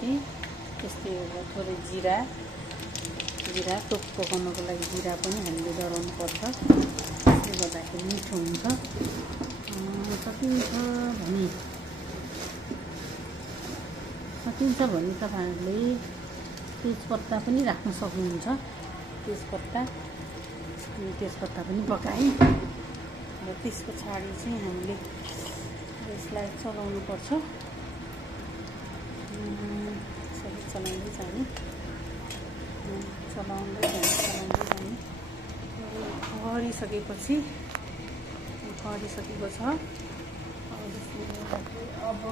कि त्यस्तै हो। थोरै जिरा टोप पकाउनको लागि जिरा पनि हामीले डढाउनु पर्छ, त्यसले गर्दाखेरि मिठो हुन्छ। सकिन्छ भने तपाईँहरूले तेजपत्ता पनि राख्न सक्नुहुन्छ। तेजपत्ता पनि पकाएँ र त्यस पछाडि चाहिँ हामीले यसलाई चलाउनु पर्छ। सबै चलाउँदै जाने खरिसकेको छ। अब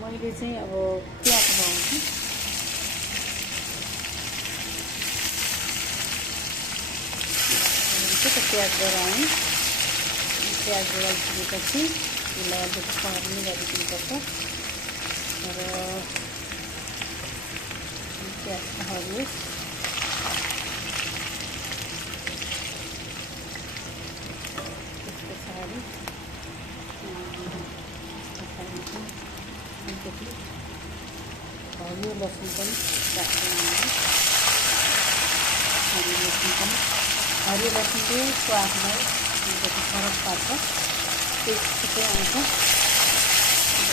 मैले चाहिँ अब प्याज लगाउँछु। प्याज गराएँ। प्याज गराइसकेपछि यसलाई अलिकति पानी गरिदिनुपर्छ र प्याज हरियोस्। त्यस पछाडि अलिकति हरियो लसुन पनि हरियो लसुनले स्वादलाई अलिकति फरक पार्छ, टेस्ट छिटो आउँछ।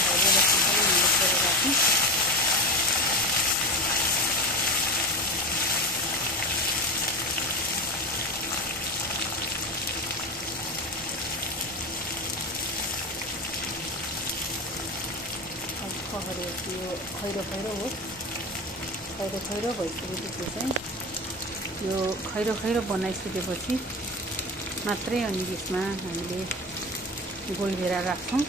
हरियो लसुन पनि हामीले छोडेर राख्छौँ। यो खैरो होस्। खैरो भइसकेपछि चाहिँ यो खैरो बनाइसकेपछि मात्रै अनि यसमा हामीले गोलभेरा राख्छौँ।